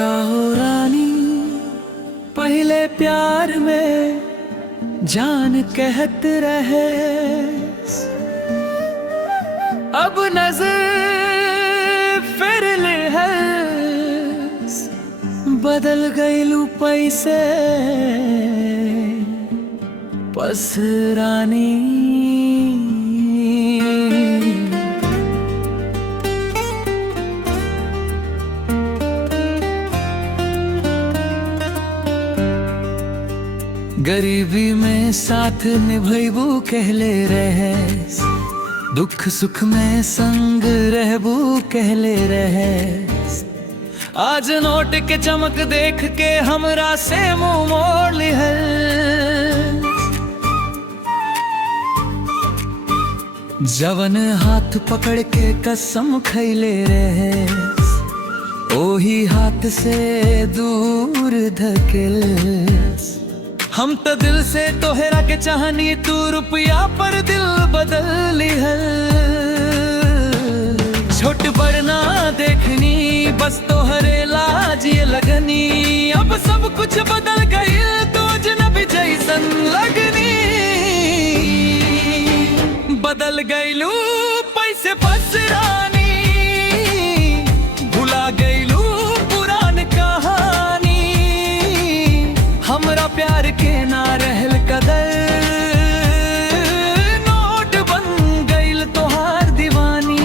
कहो रानी पहले प्यार में जान कहत रहे, अब नजर फिर ले है, बदल गईलू पैसे पस रानी। गरीबी में साथ निभैबू कहले रहे, दुख सुख में संग रहबू कहले रहे। आज नोट के चमक देख के हमरा से मुंह मोड़ लिहल, जवन हाथ पकड़ के कसम खैले रहे, ओही हाथ से दूर धकेल। हम तो दिल से तोहरा के चाहनी, तू रुपया पर दिल बदल लिहल। छोट बड़ ना देखनी, बस तोहरे लाजिए लगनी। अब सब कुछ बदल गई, तो अजनबी जैसन लगनी। बदल गईलू पैसे पस रानी, भुला गईलू पुरान कहानी। हमरा प्यार के ना रहल कदर, नोट बन गईल तोहार दीवानी।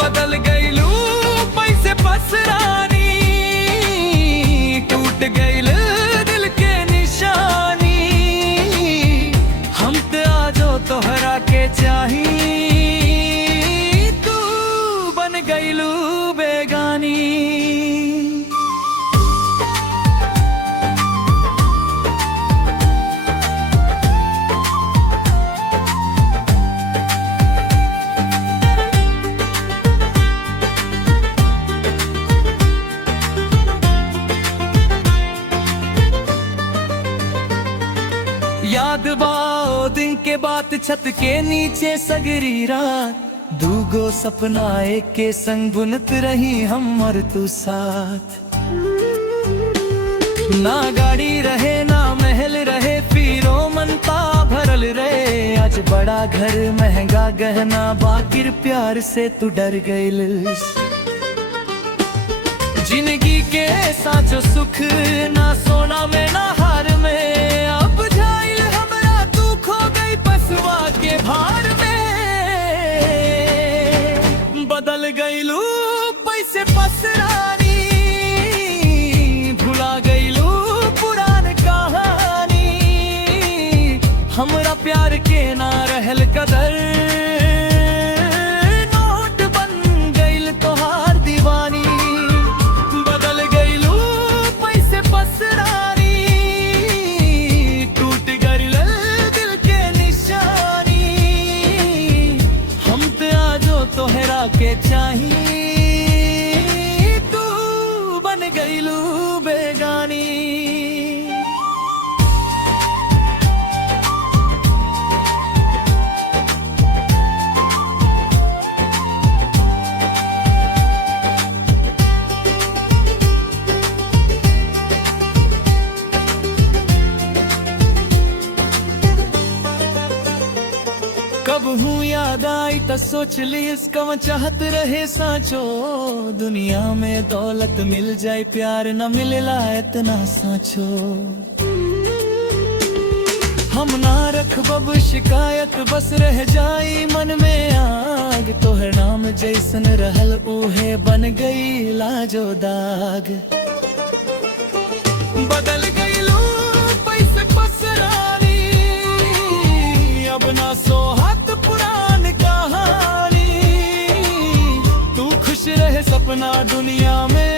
बदल गईलू पैसे पस रानी, टूट गईल दिल के निशानी। हम तो आजो तोहरा के चाही, तू बन गईलू बेगानी। याद बाओ दिन के बात, छत के नीचे सगरी रात। दूगो सपना एक के संग बुनत रही हम और तू साथ। ना गाड़ी रहे ना महल रहे, पीरो मनता भरल रहे। आज बड़ा घर महंगा गहना, बाकिर प्यार से तू डर गईल। जिंदगी के साचो सुख ना सोना में ना हार में। अब जाइल हमरा तू खो गई पसवा के भार में। बदल गईलू पैसे पस रानी, भुला गईलू पुरान कहानी। हमरा प्यार के ना रहल कदर, नोट बन गईल तोहार दीवानी। बदल गईलू पैसे पस रानी, टूट गईल दिल के निशानी। हम तो आजो तोहरा के चाही, तू बन गईलू बेगानी। कब हूँ याद आई तो सोच ली, इसका चाहत रहे साचो। दुनिया में दौलत मिल जाए, प्यार न मिलेला इतना साचो। हम ना रखबब शिकायत, बस रह जाई मन में आग। तोहर नाम जैसन रहल उहे बन गई लाजो दाग। बदल गईलू पैसे पस रानी, अब ना सोहत पुरान कहानी। तू खुश रहे सपना दुनिया में,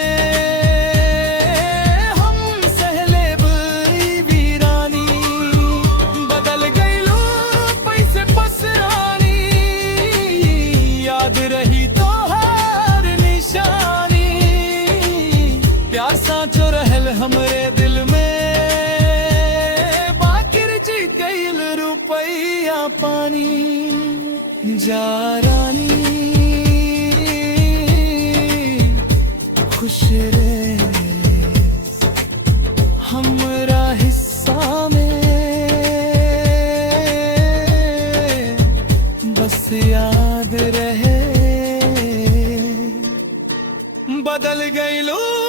हम सहलेब वीरानी। बदल गईलू पैसे पस रानी, याद रही तोहार निशानी। प्यार साचो रहल हमरे दिल में, रुपया पानी। जा रानी खुश रहे। याद रहे। बदल गई लो